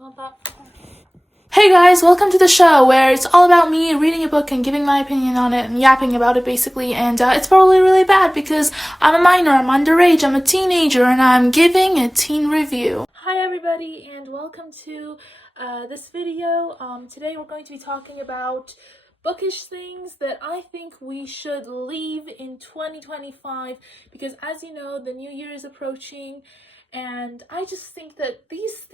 about that. Hey guys, welcome to the show where it's all about me reading a book and giving my opinion on it and yapping about it basically, and it's probably really bad because I'm a minor, I'm underage, I'm a teenager, and I'm giving a teen review. Hi everybody and welcome to this video. Today we're going to be talking about bookish things that I think we should leave in 2025 because, as you know, the new year is approaching. And I just think that these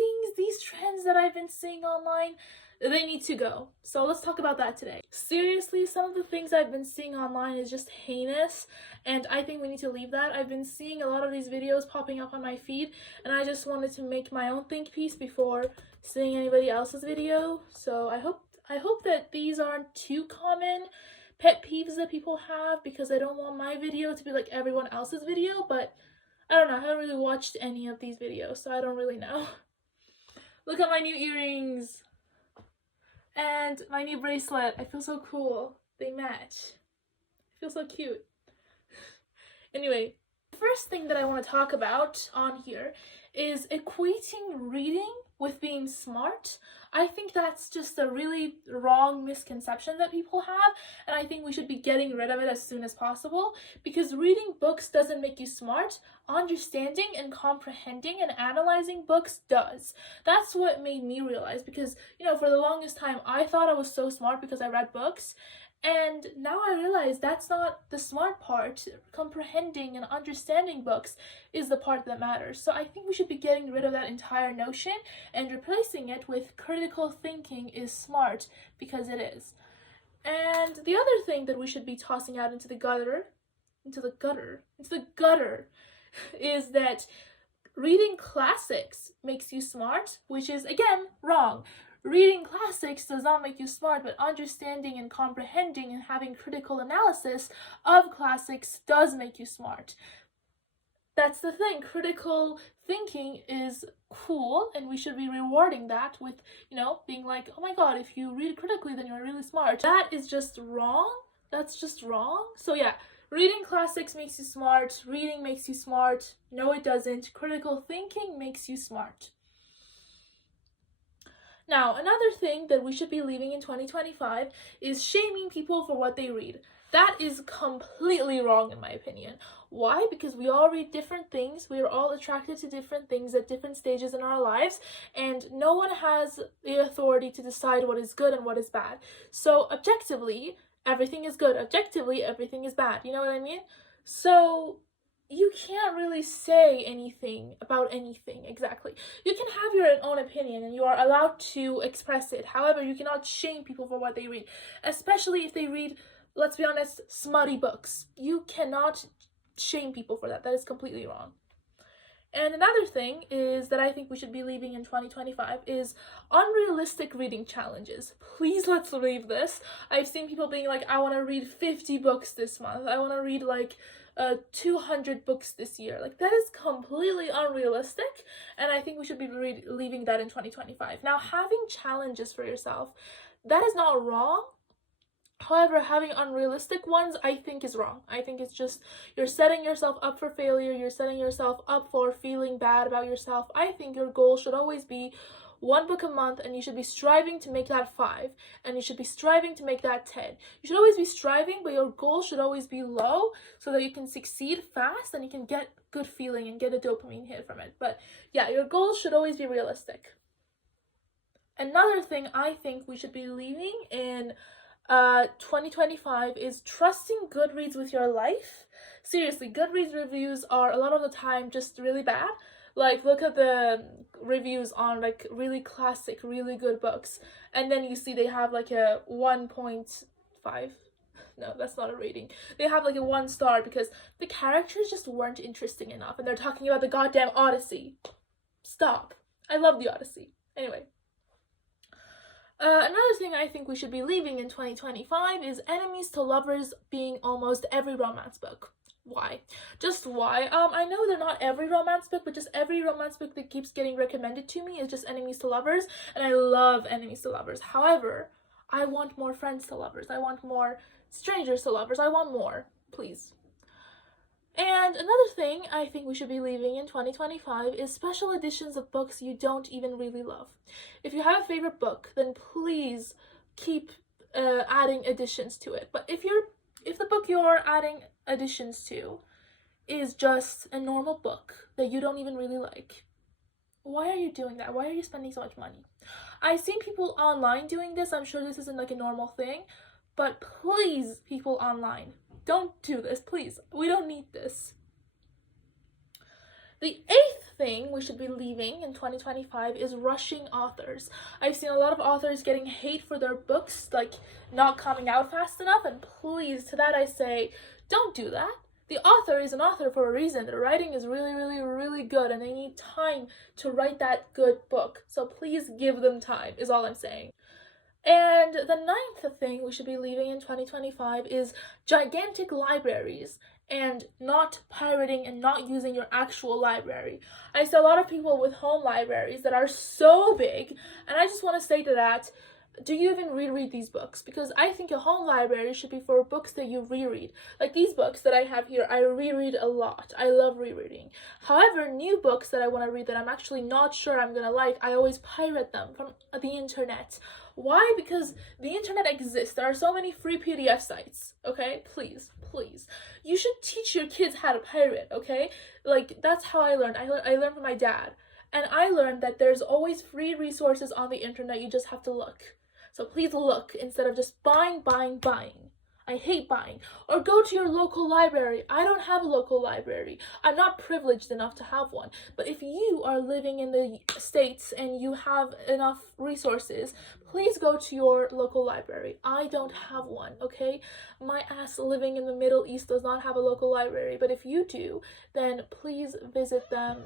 trends that I've been seeing online, they need to go. So let's talk about that today. Seriously, some of the things I've been seeing online is just heinous, and I think we need to leave that. I've been seeing a lot of these videos popping up on my feed, and I just wanted to make my own think piece before seeing anybody else's video. So I hope that these aren't too common pet peeves that people have, because I don't want my video to be like everyone else's video, but I don't know, I haven't really watched any of these videos, so I don't really know. Look at my new earrings! And my new bracelet. I feel so cool. They match. I feel so cute. Anyway, the first thing that I want to talk about on here is equating reading with being smart. I think that's just a really wrong misconception that people have, and I think we should be getting rid of it as soon as possible, because reading books doesn't make you smart. Understanding and comprehending and analyzing books does. That's what made me realize, because, you know, for the longest time I thought I was so smart because I read books, and now I realize that's not the smart part. Comprehending and understanding books is the part that matters. So I think we should be getting rid of that entire notion and replacing it with critical thinking is smart, because it is. And the other thing that we should be tossing out into the gutter is that reading classics makes you smart, which is, again, wrong. Reading classics does not make you smart, but understanding and comprehending and having critical analysis of classics does make you smart. That's the thing. Critical thinking is cool, and we should be rewarding that with, you know, being like, oh my god, if you read critically, then you're really smart. That is just wrong. That's just wrong. So yeah, reading classics makes you smart. Reading makes you smart. No, it doesn't. Critical thinking makes you smart. Now, another thing that we should be leaving in 2025 is shaming people for what they read. That is completely wrong in my opinion. Why? Because we all read different things. We are all attracted to different things at different stages in our lives, and no one has the authority to decide what is good and what is bad. So objectively, everything is good. Objectively, everything is bad. You know what I mean? So you can't really say anything about anything exactly. You can have your own opinion and you are allowed to express it. However, you cannot shame people for what they read, especially if they read, let's be honest, smutty books. You cannot shame people for that. That is completely wrong. And another thing is that I think we should be leaving in 2025 is unrealistic reading challenges. Please, let's leave this. I've seen people being like, I want to read 50 books this month. I want to read like 200 books this year. Like, that is completely unrealistic, and I think we should be leaving that in 2025. Now, having challenges for yourself, that is not wrong. However, having unrealistic ones, I think, is wrong. I think it's just, you're setting yourself up for failure. You're setting yourself up for feeling bad about yourself. I think your goal should always be 1 book a month, and you should be striving to make that 5, and you should be striving to make that 10. You should always be striving, but your goal should always be low so that you can succeed fast and you can get good feeling and get a dopamine hit from it. But yeah, your goals should always be realistic. Another thing I think we should be leaving in 2025 is trusting Goodreads with your life. Seriously, Goodreads reviews are a lot of the time just really bad. Like, look at the reviews on like really classic, really good books, and then you see they have like a 1.5. No, that's not a rating. They have like a 1 star because the characters just weren't interesting enough, and they're talking about the goddamn Odyssey. Stop. I love the Odyssey. Anyway. Another thing I think we should be leaving in 2025 is enemies to lovers being almost every romance book. Why? Just why? I know they're not every romance book, but just every romance book that keeps getting recommended to me is just enemies to lovers, and I love enemies to lovers. However, I want more friends to lovers. I want more strangers to lovers. I want more, please. And another thing I think we should be leaving in 2025 is special editions of books you don't even really love. If you have a favorite book, then please keep adding additions to it. But if the book you're adding additions to is just a normal book that you don't even really like, why are you doing that? Why are you spending so much money? I've seen people online doing this. I'm sure this isn't like a normal thing, but please, people online, don't do this, please. We don't need this. The eighth thing we should be leaving in 2025 is rushing authors. I've seen a lot of authors getting hate for their books, like not coming out fast enough, and please, to that I say, don't do that. The author is an author for a reason. Their writing is really, really, really good, and they need time to write that good book. So please give them time, is all I'm saying. And the ninth thing we should be leaving in 2025 is gigantic libraries and not pirating and not using your actual library. I see a lot of people with home libraries that are so big, and I just want to say to that, do you even reread these books? Because I think a home library should be for books that you reread. Like these books that I have here, I reread a lot. I love rereading. However, new books that I want to read that I'm actually not sure I'm gonna like, I always pirate them from the internet. Why? Because the internet exists. There are so many free PDF sites, okay? Please, please. You should teach your kids how to pirate, okay? Like, that's how I learned. I learned from my dad. And I learned that there's always free resources on the internet. You just have to look. So please look instead of just buying. I hate buying. Or go to your local library. I don't have a local library. I'm not privileged enough to have one. But if you are living in the States and you have enough resources, please go to your local library. I don't have one, okay? My ass living in the Middle East does not have a local library. But if you do, then please visit them.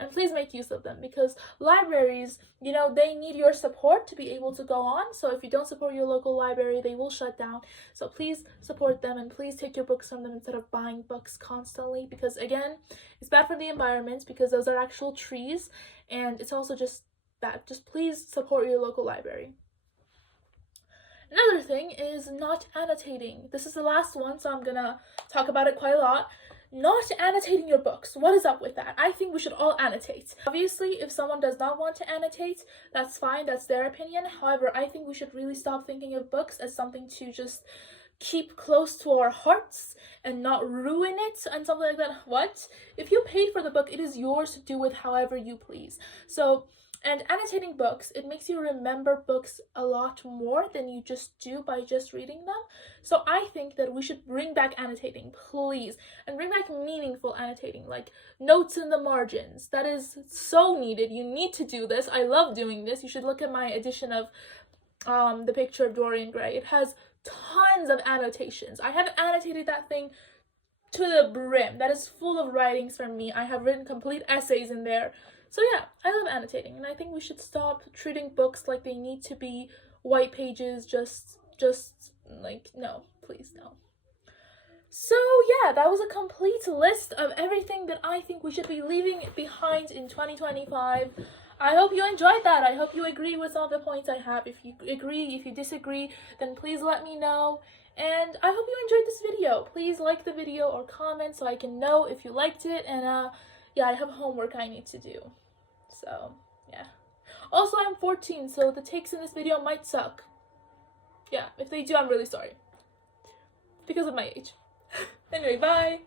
And please make use of them, because libraries, they need your support to be able to go on. So if you don't support your local library, they will shut down. So please support them, and please take your books from them instead of buying books constantly, because again, it's bad for the environment because those are actual trees, and it's also just bad. Just please support your local library. Another thing is not annotating. This is the last one, so I'm gonna talk about it quite a lot. Not annotating your books. What is up with that? I think we should all annotate. Obviously, if someone does not want to annotate, that's fine, that's their opinion. However, I think we should really stop thinking of books as something to just keep close to our hearts and not ruin it and something like that. What? If you paid for the book, it is yours to do with however you please. And annotating books, it makes you remember books a lot more than you just do by just reading them. So I think that we should bring back annotating, please, and bring back meaningful annotating, like notes in the margins. That is so needed. You need to do this. I love doing this. You should look at my edition of The Picture of Dorian Gray. It has tons of annotations. I have annotated that thing to the brim. That is full of writings from me. I have written complete essays in there. So yeah, I love annotating, and I think we should stop treating books like they need to be white pages, just like, no, please, no. So yeah, that was a complete list of everything that I think we should be leaving behind in 2025. I hope you enjoyed that. I hope you agree with all the points I have. If you agree, if you disagree, then please let me know. And I hope you enjoyed this video. Please like the video or comment so I can know if you liked it. And yeah, I have homework I need to do. So, yeah. Also, I'm 14, so the takes in this video might suck. Yeah, if they do, I'm really sorry. Because of my age. Anyway, bye!